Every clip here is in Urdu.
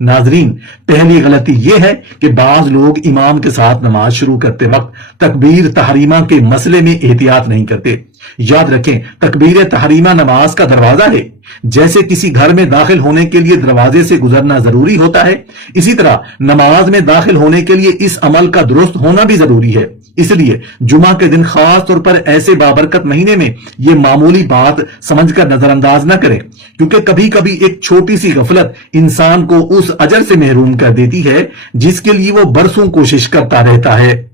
ناظرین، پہلی غلطی یہ ہے کہ بعض لوگ امام کے ساتھ نماز شروع کرتے وقت تکبیر تحریمہ کے مسئلے میں احتیاط نہیں کرتے۔ یاد رکھیں، تکبیر تحریمہ نماز کا دروازہ ہے۔ جیسے کسی گھر میں داخل ہونے کے لیے دروازے سے گزرنا ضروری ہوتا ہے، اسی طرح نماز میں داخل ہونے کے لیے اس عمل کا درست ہونا بھی ضروری ہے۔ اس لیے جمعہ کے دن خاص طور پر ایسے بابرکت مہینے میں یہ معمولی بات سمجھ کر نظر انداز نہ کریں، کیونکہ کبھی کبھی ایک چھوٹی سی غفلت انسان کو اس اجر سے محروم کر دیتی ہے جس کے لیے وہ برسوں کوشش کرتا رہتا ہے۔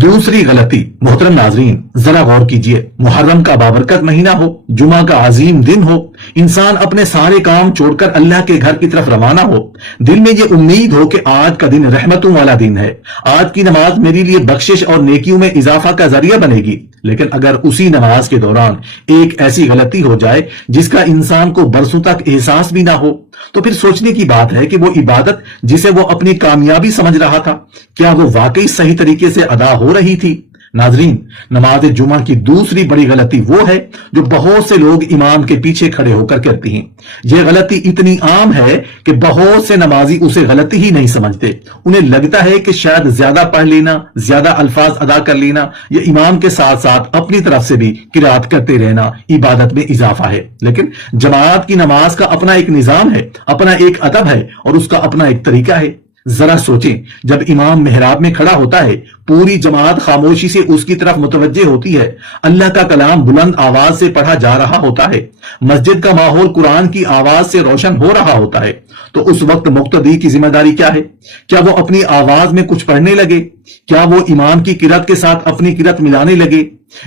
دوسری غلطی، محترم ناظرین ذرا غور کیجئے، محرم کا بابرکت مہینہ ہو، جمعہ کا عظیم دن ہو، انسان اپنے سارے کام چھوڑ کر اللہ کے گھر کی طرف روانہ ہو، دل میں یہ امید ہو کہ آج کا دن رحمتوں والا دن ہے، آج کی نماز میری لیے بخشش اور نیکیوں میں اضافہ کا ذریعہ بنے گی۔ لیکن اگر اسی نماز کے دوران ایک ایسی غلطی ہو جائے جس کا انسان کو برسوں تک احساس بھی نہ ہو، تو پھر سوچنے کی بات ہے کہ وہ عبادت جسے وہ اپنی کامیابی سمجھ رہا تھا، کیا وہ واقعی صحیح طریقے سے ادا ہو رہی تھی؟ ناظرین، نماز جمعہ کی دوسری بڑی غلطی وہ ہے جو بہت سے لوگ امام کے پیچھے کھڑے ہو کر کرتی ہیں۔ یہ غلطی اتنی عام ہے کہ بہت سے نمازی اسے غلطی ہی نہیں سمجھتے۔ انہیں لگتا ہے کہ شاید زیادہ پڑھ لینا، زیادہ الفاظ ادا کر لینا یا امام کے ساتھ ساتھ اپنی طرف سے بھی قرات کرتے رہنا عبادت میں اضافہ ہے۔ لیکن جماعت کی نماز کا اپنا ایک نظام ہے، اپنا ایک ادب ہے اور اس کا اپنا ایک طریقہ ہے۔ ذرا سوچیں، جب امام محراب میں کھڑا ہوتا ہے، پوری جماعت خاموشی سے اس کی طرف متوجہ ہوتی ہے، اللہ کا کلام بلند آواز سے پڑھا جا رہا ہوتا ہے، مسجد کا ماحول قرآن کی آواز سے روشن ہو رہا ہوتا ہے، تو اس وقت مقتدی کی ذمہ داری کیا ہے؟ کیا وہ اپنی آواز میں کچھ پڑھنے لگے؟ کیا وہ امام کی قرات کے ساتھ اپنی قرات ملانے لگے؟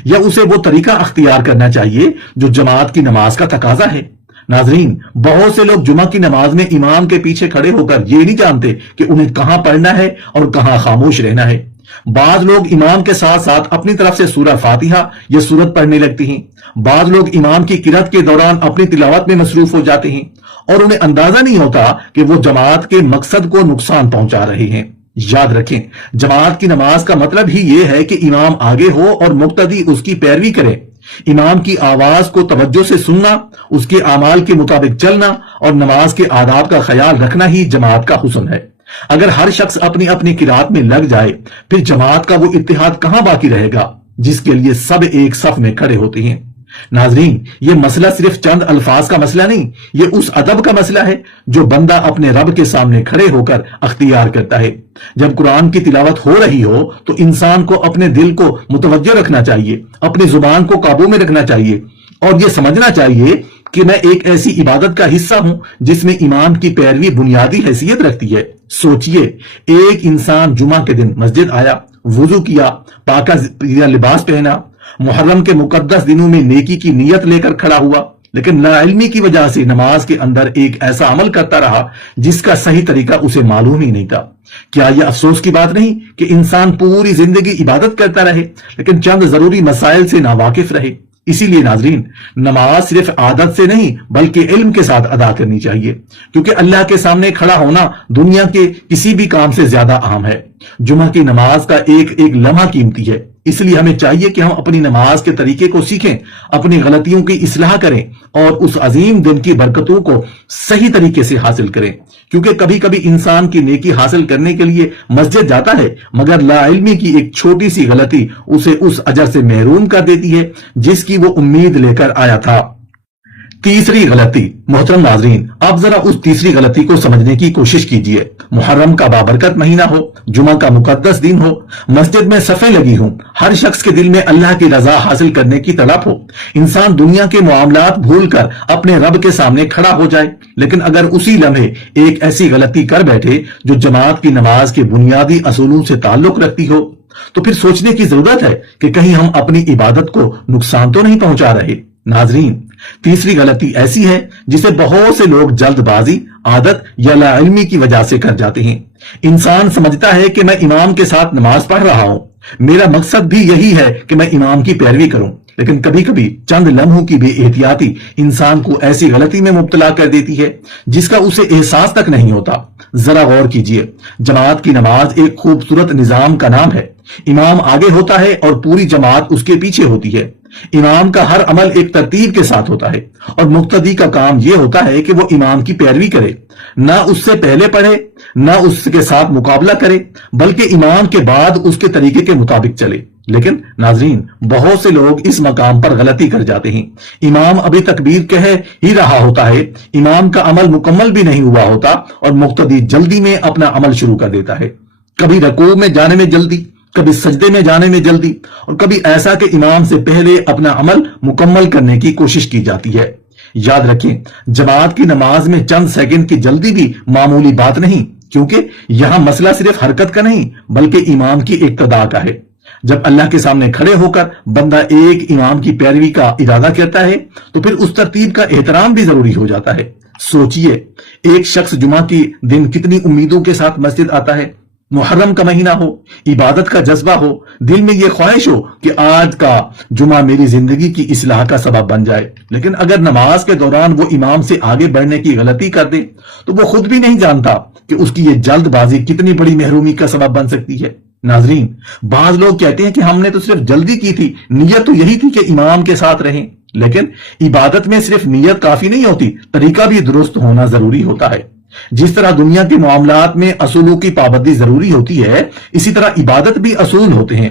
یا اسے وہ طریقہ اختیار کرنا چاہیے جو جماعت کی نماز کا تقاضا ہے؟ ناظرین، بہت سے لوگ جمعہ کی نماز میں امام کے پیچھے کھڑے ہو کر یہ نہیں جانتے کہ انہیں کہاں پڑھنا ہے اور کہاں خاموش رہنا ہے۔ بعض لوگ امام کے ساتھ ساتھ اپنی طرف سے سورہ فاتحہ یا سورت پڑھنے لگتی ہیں، بعض لوگ امام کی قرات کے دوران اپنی تلاوت میں مصروف ہو جاتے ہیں اور انہیں اندازہ نہیں ہوتا کہ وہ جماعت کے مقصد کو نقصان پہنچا رہے ہیں۔ یاد رکھیں، جماعت کی نماز کا مطلب ہی یہ ہے کہ امام آگے ہو اور مقتدی اس کی پیروی کرے۔ امام کی آواز کو توجہ سے سننا، اس کے اعمال کے مطابق چلنا اور نماز کے آداب کا خیال رکھنا ہی جماعت کا حسن ہے۔ اگر ہر شخص اپنی اپنی قرات میں لگ جائے، پھر جماعت کا وہ اتحاد کہاں باقی رہے گا جس کے لیے سب ایک صف میں کھڑے ہوتے ہیں؟ ناظرین، یہ مسئلہ صرف چند الفاظ کا مسئلہ نہیں، یہ اس ادب کا مسئلہ ہے جو بندہ اپنے رب کے سامنے کھڑے ہو کر اختیار کرتا ہے۔ جب قرآن کی تلاوت ہو رہی ہو تو انسان کو اپنے دل کو متوجہ رکھنا چاہیے، اپنی زبان کو قابو میں رکھنا چاہیے اور یہ سمجھنا چاہیے کہ میں ایک ایسی عبادت کا حصہ ہوں جس میں امام کی پیروی بنیادی حیثیت رکھتی ہے۔ سوچئے، ایک انسان جمعہ کے دن مسجد آیا، وضو کیا، پاکیزہ لباس پہنا، محرم کے مقدس دنوں میں نیکی کی نیت لے کر کھڑا ہوا، لیکن لا علمی کی وجہ سے نماز کے اندر ایک ایسا عمل کرتا رہا جس کا صحیح طریقہ اسے معلوم ہی نہیں تھا۔ کیا یہ افسوس کی بات نہیں کہ انسان پوری زندگی عبادت کرتا رہے لیکن چند ضروری مسائل سے ناواقف رہے؟ اسی لیے ناظرین، نماز صرف عادت سے نہیں بلکہ علم کے ساتھ ادا کرنی چاہیے، کیونکہ اللہ کے سامنے کھڑا ہونا دنیا کے کسی بھی کام سے زیادہ اہم ہے۔ جمعہ کی نماز کا ایک ایک لمحہ قیمتی ہے، اس لیے ہمیں چاہیے کہ ہم اپنی نماز کے طریقے کو سیکھیں، اپنی غلطیوں کی اصلاح کریں اور اس عظیم دن کی برکتوں کو صحیح طریقے سے حاصل کریں، کیونکہ کبھی کبھی انسان کی نیکی حاصل کرنے کے لیے مسجد جاتا ہے مگر لا علمی کی ایک چھوٹی سی غلطی اسے اس اجر سے محروم کر دیتی ہے جس کی وہ امید لے کر آیا تھا۔ تیسری غلطی، محترم ناظرین آپ ذرا اس تیسری غلطی کو سمجھنے کی کوشش کیجئے۔ محرم کا بابرکت مہینہ ہو، جمعہ کا مقدس دن ہو، مسجد میں صفیں لگی ہوں، ہر شخص کے دل میں اللہ کی رضا حاصل کرنے کی طلب ہو، انسان دنیا کے معاملات بھول کر اپنے رب کے سامنے کھڑا ہو جائے، لیکن اگر اسی لمحے ایک ایسی غلطی کر بیٹھے جو جماعت کی نماز کے بنیادی اصولوں سے تعلق رکھتی ہو، تو پھر سوچنے کی ضرورت ہے کہ کہیں ہم اپنی عبادت کو نقصان تو نہیں پہنچا رہے۔ ناظرین، تیسری غلطی ایسی ہے جسے بہت سے لوگ جلد بازی، عادت یا لا علمی کی وجہ سے کر جاتے ہیں۔ انسان سمجھتا ہے کہ میں امام کے ساتھ نماز پڑھ رہا ہوں، میرا مقصد بھی یہی ہے کہ میں امام کی پیروی کروں، لیکن کبھی کبھی چند لمحوں کی بے احتیاطی انسان کو ایسی غلطی میں مبتلا کر دیتی ہے جس کا اسے احساس تک نہیں ہوتا۔ ذرا غور کیجئے، جماعت کی نماز ایک خوبصورت نظام کا نام ہے، امام آگے ہوتا ہے اور پوری جماعت اس کے پیچھے ہوتی ہے۔ امام کا ہر عمل ایک ترتیب کے ساتھ ہوتا ہے اور مقتدی کا کام یہ ہوتا ہے کہ وہ امام کی پیروی کرے، نہ اس سے پہلے پڑھے نہ اس کے ساتھ مقابلہ کرے، بلکہ امام کے بعد اس کے طریقے کے مطابق چلے۔ لیکن ناظرین، بہت سے لوگ اس مقام پر غلطی کر جاتے ہیں۔ امام ابھی تکبیر کہہ ہی رہا ہوتا ہے، امام کا عمل مکمل بھی نہیں ہوا ہوتا اور مقتدی جلدی میں اپنا عمل شروع کر دیتا ہے۔ کبھی رکوع میں جانے میں جلدی، کبھی سجدے میں جانے میں جلدی، اور کبھی ایسا کہ امام سے پہلے اپنا عمل مکمل کرنے کی کوشش کی جاتی ہے۔ یاد رکھیں، جماعت کی نماز میں چند سیکنڈ کی جلدی بھی معمولی بات نہیں، کیونکہ یہاں مسئلہ صرف حرکت کا نہیں بلکہ امام کی اقتداء کا ہے۔ جب اللہ کے سامنے کھڑے ہو کر بندہ ایک امام کی پیروی کا ارادہ کرتا ہے تو پھر اس ترتیب کا احترام بھی ضروری ہو جاتا ہے۔ سوچئے، ایک شخص جمعہ کی دن کتنی امیدوں کے ساتھ مسجد آتا ہے۔ محرم کا مہینہ ہو، عبادت کا جذبہ ہو، دل میں یہ خواہش ہو کہ آج کا جمعہ میری زندگی کی اصلاح کا سبب بن جائے، لیکن اگر نماز کے دوران وہ امام سے آگے بڑھنے کی غلطی کر دے تو وہ خود بھی نہیں جانتا کہ اس کی یہ جلد بازی کتنی بڑی محرومی کا سبب بن سکتی ہے۔ ناظرین، بعض لوگ کہتے ہیں کہ ہم نے تو صرف جلدی کی تھی، نیت تو یہی تھی کہ امام کے ساتھ رہیں، لیکن عبادت میں صرف نیت کافی نہیں ہوتی، طریقہ بھی درست ہونا ضروری ہوتا ہے۔ جس طرح دنیا کے معاملات میں اصولوں کی پابندی ضروری ہوتی ہے، اسی طرح عبادت بھی اصول ہوتے ہیں۔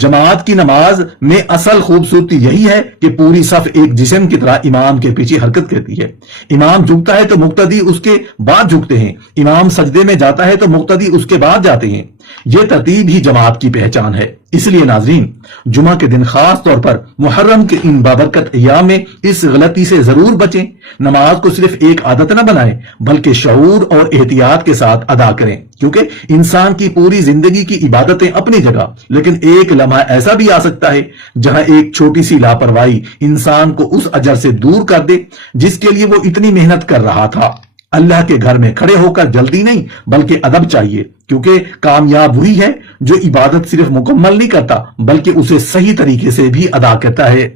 جماعت کی نماز میں اصل خوبصورتی یہی ہے کہ پوری صف ایک جسم کی طرح امام کے پیچھے حرکت کرتی ہے۔ امام جھکتا ہے تو مقتدی اس کے بعد جھکتے ہیں، امام سجدے میں جاتا ہے تو مقتدی اس کے بعد جاتے ہیں۔ یہ ترتیب ہی جماعت کی پہچان ہے۔ اس لیے ناظرین، جمعہ کے دن خاص طور پر محرم کے ان بابرکت ایام میں اس غلطی سے ضرور بچیں۔ نماز کو صرف ایک عادت نہ بنائیں بلکہ شعور اور احتیاط کے ساتھ ادا کریں، کیونکہ انسان کی پوری زندگی کی عبادتیں اپنی جگہ، لیکن ایک لمحہ ایسا بھی آ سکتا ہے جہاں ایک چھوٹی سی لاپرواہی انسان کو اس اجر سے دور کر دے جس کے لیے وہ اتنی محنت کر رہا تھا۔ اللہ کے گھر میں کھڑے ہو کر جلدی نہیں بلکہ ادب چاہیے، کیونکہ کامیاب وہی ہے جو عبادت صرف مکمل نہیں کرتا بلکہ اسے صحیح طریقے سے بھی ادا کرتا ہے۔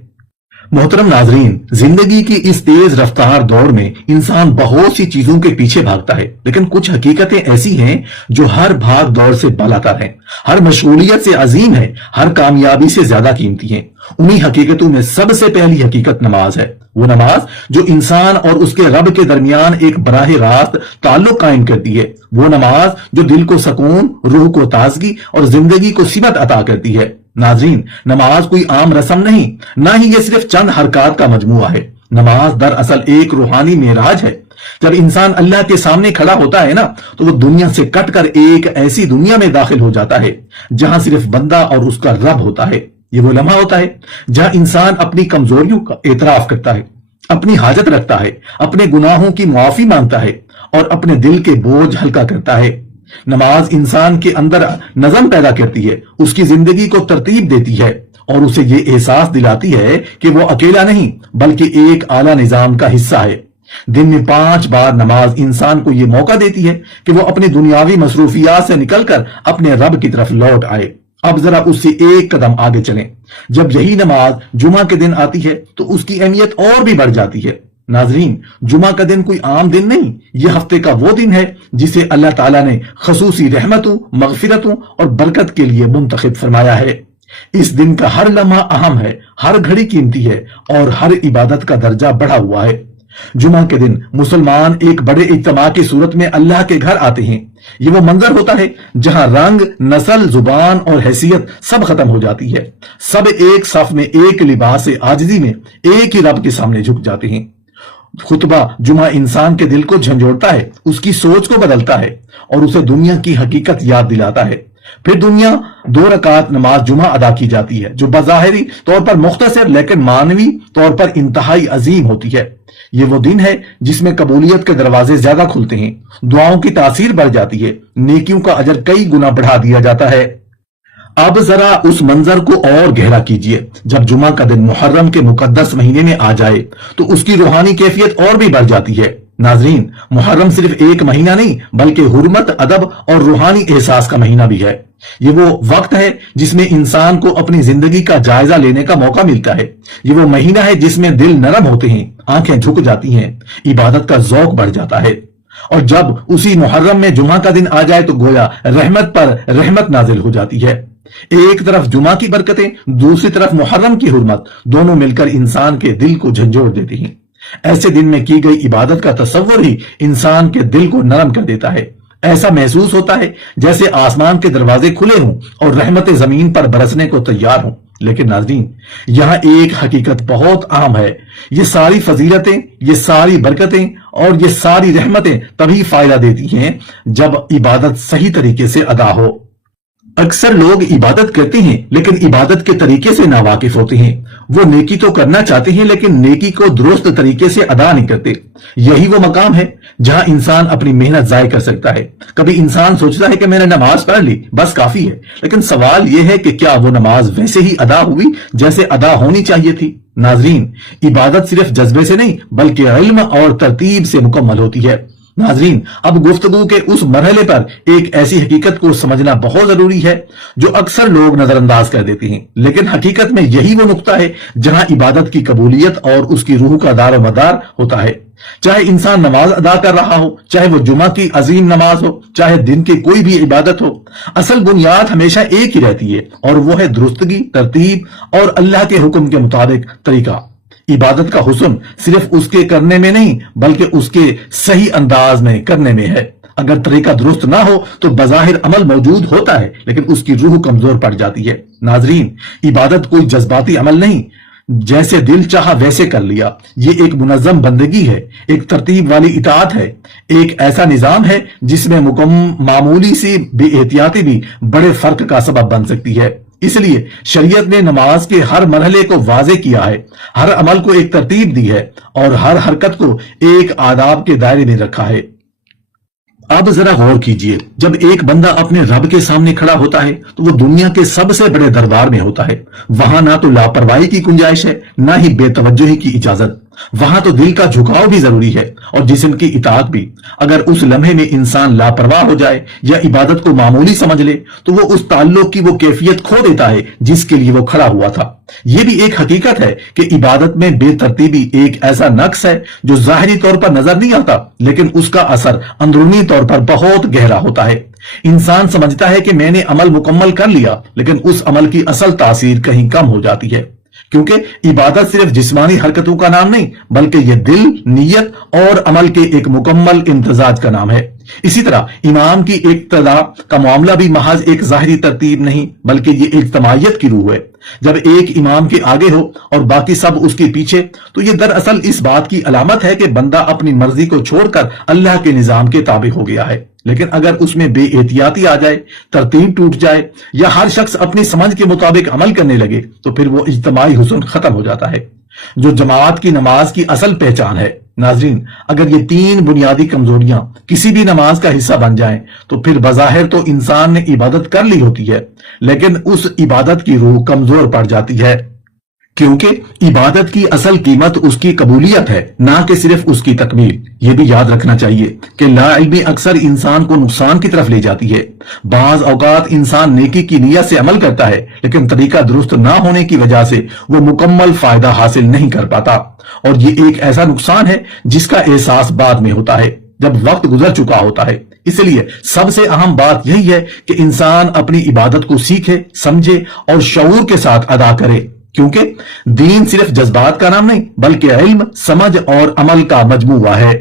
محترم ناظرین، زندگی کی اس تیز رفتار دور میں انسان بہت سی چیزوں کے پیچھے بھاگتا ہے، لیکن کچھ حقیقتیں ایسی ہیں جو ہر بھاگ دور سے بالاتر ہیں، ہر مشغولیت سے عظیم ہے، ہر کامیابی سے زیادہ قیمتی ہیں۔ انہی حقیقتوں میں سب سے پہلی حقیقت نماز ہے۔ وہ نماز جو انسان اور اس کے رب کے درمیان ایک براہ راست تعلق قائم کرتی ہے، وہ نماز جو دل کو سکون، روح کو تازگی اور زندگی کو سمت عطا کرتی ہے۔ ناظرین، نماز کوئی عام رسم نہیں، نہ ہی یہ صرف چند حرکات کا مجموعہ ہے۔ نماز دراصل ایک روحانی معراج ہے۔ جب انسان اللہ کے سامنے کھڑا ہوتا ہے نا تو وہ دنیا سے کٹ کر ایک ایسی دنیا میں داخل ہو جاتا ہے جہاں صرف بندہ اور اس کا رب ہوتا ہے۔ یہ وہ لمحہ ہوتا ہے جہاں انسان اپنی کمزوریوں کا اعتراف کرتا ہے، اپنی حاجت رکھتا ہے، اپنے گناہوں کی معافی مانگتا ہے اور اپنے دل کے بوجھ ہلکا کرتا ہے۔ نماز انسان کے اندر نظم پیدا کرتی ہے، اس کی زندگی کو ترتیب دیتی ہے اور اسے یہ احساس دلاتی ہے کہ وہ اکیلا نہیں بلکہ ایک اعلیٰ نظام کا حصہ ہے۔ دن میں 5 بار نماز انسان کو یہ موقع دیتی ہے کہ وہ اپنی دنیاوی مصروفیات سے نکل کر اپنے رب کی طرف لوٹ آئے۔ اب ذرا اس سے ایک قدم آگے چلیں۔ جب یہی نماز جمعہ کے دن آتی ہے تو اس کی اہمیت اور بھی بڑھ جاتی ہے۔ ناظرین، جمعہ کا دن کوئی عام دن نہیں، یہ ہفتے کا وہ دن ہے جسے اللہ تعالیٰ نے خصوصی رحمتوں، مغفرتوں اور برکت کے لیے منتخب فرمایا ہے۔ اس دن کا ہر لمحہ اہم ہے، ہر گھڑی قیمتی ہے اور ہر عبادت کا درجہ بڑھا ہوا ہے۔ جمعہ کے دن مسلمان ایک بڑے اجتماع کی صورت میں اللہ کے گھر آتے ہیں۔ یہ وہ منظر ہوتا ہے جہاں رنگ، نسل، زبان اور حیثیت سب ختم ہو جاتی ہے۔ سب ایک صف میں ایک لباس عاجزی میں ایک ہی رب کے سامنے جھک جاتے ہیں۔ خطبہ جمعہ انسان کے دل کو جھنجھوڑتا ہے، اس کی سوچ کو بدلتا ہے اور اسے دنیا کی حقیقت یاد دلاتا ہے۔ پھر دنیا 2 رکعت نماز جمعہ ادا کی جاتی ہے جو بظاہری طور پر مختصر لیکن معنوی طور پر انتہائی عظیم ہوتی ہے۔ یہ وہ دن ہے جس میں قبولیت کے دروازے زیادہ کھلتے ہیں، دعاؤں کی تاثیر بڑھ جاتی ہے، نیکیوں کا اجر کئی گنا بڑھا دیا جاتا ہے۔ اب ذرا اس منظر کو اور گہرا کیجئے۔ جب جمعہ کا دن محرم کے مقدس مہینے میں آ جائے تو اس کی روحانی کیفیت اور بھی بڑھ جاتی ہے۔ ناظرین، محرم صرف ایک مہینہ نہیں بلکہ حرمت، ادب اور روحانی احساس کا مہینہ بھی ہے۔ یہ وہ وقت ہے جس میں انسان کو اپنی زندگی کا جائزہ لینے کا موقع ملتا ہے۔ یہ وہ مہینہ ہے جس میں دل نرم ہوتے ہیں، آنکھیں جھک جاتی ہیں، عبادت کا ذوق بڑھ جاتا ہے۔ اور جب اسی محرم میں جمعہ کا دن آ جائے تو گویا رحمت پر رحمت نازل ہو جاتی ہے۔ ایک طرف جمعہ کی برکتیں، دوسری طرف محرم کی حرمت، دونوں مل کر انسان کے دل کو جھنجھوڑ دیتی ہیں۔ ایسے دن میں کی گئی عبادت کا تصور ہی انسان کے دل کو نرم کر دیتا ہے۔ ایسا محسوس ہوتا ہے جیسے آسمان کے دروازے کھلے ہوں اور رحمت زمین پر برسنے کو تیار ہوں۔ لیکن ناظرین، یہاں ایک حقیقت بہت اہم ہے۔ یہ ساری فضیلتیں، یہ ساری برکتیں اور یہ ساری رحمتیں تبھی فائدہ دیتی ہیں جب عبادت صحیح طریقے سے ادا ہو۔ اکثر لوگ عبادت کرتے ہیں لیکن عبادت کے طریقے سے ناواقف ہوتے ہیں۔ وہ نیکی تو کرنا چاہتے ہیں لیکن نیکی کو درست طریقے سے ادا نہیں کرتے۔ یہی وہ مقام ہے جہاں انسان اپنی محنت ضائع کر سکتا ہے۔ کبھی انسان سوچتا ہے کہ میں نے نماز پڑھ لی، بس کافی ہے، لیکن سوال یہ ہے کہ کیا وہ نماز ویسے ہی ادا ہوئی جیسے ادا ہونی چاہیے تھی؟ ناظرین، عبادت صرف جذبے سے نہیں بلکہ علم اور ترتیب سے مکمل ہوتی ہے۔ ناظرین، اب گفتگو کے اس مرحلے پر ایک ایسی حقیقت کو سمجھنا بہت ضروری ہے جو اکثر لوگ نظر انداز کر دیتے ہیں، لیکن حقیقت میں یہی وہ نقطہ ہے جہاں عبادت کی قبولیت اور اس کی روح کا دار و مدار ہوتا ہے۔ چاہے انسان نماز ادا کر رہا ہو، چاہے وہ جمعہ کی عظیم نماز ہو، چاہے دن کی کوئی بھی عبادت ہو، اصل بنیاد ہمیشہ ایک ہی رہتی ہے اور وہ ہے درستگی، ترتیب اور اللہ کے حکم کے مطابق طریقہ۔ عبادت کا حسن صرف اس کے کرنے میں نہیں بلکہ اس کے صحیح انداز میں کرنے میں ہے۔ اگر طریقہ درست نہ ہو تو بظاہر عمل موجود ہوتا ہے لیکن اس کی روح کمزور پڑ جاتی ہے۔ ناظرین، عبادت کوئی جذباتی عمل نہیں، جیسے دل چاہا ویسے کر لیا۔ یہ ایک منظم بندگی ہے، ایک ترتیب والی اطاعت ہے، ایک ایسا نظام ہے جس میں معمولی سی بے احتیاطی بھی بڑے فرق کا سبب بن سکتی ہے۔ اس لیے شریعت نے نماز کے ہر مرحلے کو واضح کیا ہے، ہر عمل کو ایک ترتیب دی ہے اور ہر حرکت کو ایک آداب کے دائرے میں رکھا ہے۔ اب ذرا غور کیجئے، جب ایک بندہ اپنے رب کے سامنے کھڑا ہوتا ہے تو وہ دنیا کے سب سے بڑے دربار میں ہوتا ہے۔ وہاں نہ تو لاپرواہی کی گنجائش ہے، نہ ہی بے توجہی کی اجازت۔ وہاں تو دل کا جھکاؤ بھی ضروری ہے اور جسم کی اطاعت بھی۔ اگر اس لمحے میں انسان لاپرواہ ہو جائے یا عبادت کو معمولی سمجھ لے تو وہ اس تعلق کی وہ کیفیت کھو دیتا ہے جس کے لیے وہ کھڑا ہوا تھا۔ یہ بھی ایک حقیقت ہے کہ عبادت میں بے ترتیبی ایک ایسا نقص ہے جو ظاہری طور پر نظر نہیں آتا لیکن اس کا اثر اندرونی طور پر بہت گہرا ہوتا ہے۔ انسان سمجھتا ہے کہ میں نے عمل مکمل کر لیا لیکن اس عمل کی اصل تاثیر کہیں کم ہو جاتی ہے، کیونکہ عبادت صرف جسمانی حرکتوں کا نام نہیں بلکہ یہ دل، نیت اور عمل کے ایک مکمل امتزاج کا نام ہے۔ اسی طرح امام کی اقتداء کا معاملہ بھی محض ایک ظاہری ترتیب نہیں بلکہ یہ اجتماعیت کی روح ہے۔ جب ایک امام کے آگے ہو اور باقی سب اس کے پیچھے تو یہ دراصل اس بات کی علامت ہے کہ بندہ اپنی مرضی کو چھوڑ کر اللہ کے نظام کے تابع ہو گیا ہے۔ لیکن اگر اس میں بے احتیاطی آ جائے، ترتیب ٹوٹ جائے یا ہر شخص اپنی سمجھ کے مطابق عمل کرنے لگے تو پھر وہ اجتماعی حسن ختم ہو جاتا ہے جو جماعت کی نماز کی اصل پہچان ہے۔ ناظرین، اگر یہ تین بنیادی کمزوریاں کسی بھی نماز کا حصہ بن جائیں تو پھر بظاہر تو انسان نے عبادت کر لی ہوتی ہے لیکن اس عبادت کی روح کمزور پڑ جاتی ہے، کیونکہ عبادت کی اصل قیمت اس کی قبولیت ہے نہ کہ صرف اس کی تکمیل۔ یہ بھی یاد رکھنا چاہیے کہ لا علمی اکثر انسان کو نقصان کی طرف لے جاتی ہے۔ بعض اوقات انسان نیکی کی نیت سے عمل کرتا ہے لیکن طریقہ درست نہ ہونے کی وجہ سے وہ مکمل فائدہ حاصل نہیں کر پاتا، اور یہ ایک ایسا نقصان ہے جس کا احساس بعد میں ہوتا ہے جب وقت گزر چکا ہوتا ہے۔ اس لیے سب سے اہم بات یہی ہے کہ انسان اپنی عبادت کو سیکھے، سمجھے اور شعور کے ساتھ ادا کرے، کیونکہ دین صرف جذبات کا نام نہیں بلکہ علم، سمجھ اور عمل کا مجموعہ ہے۔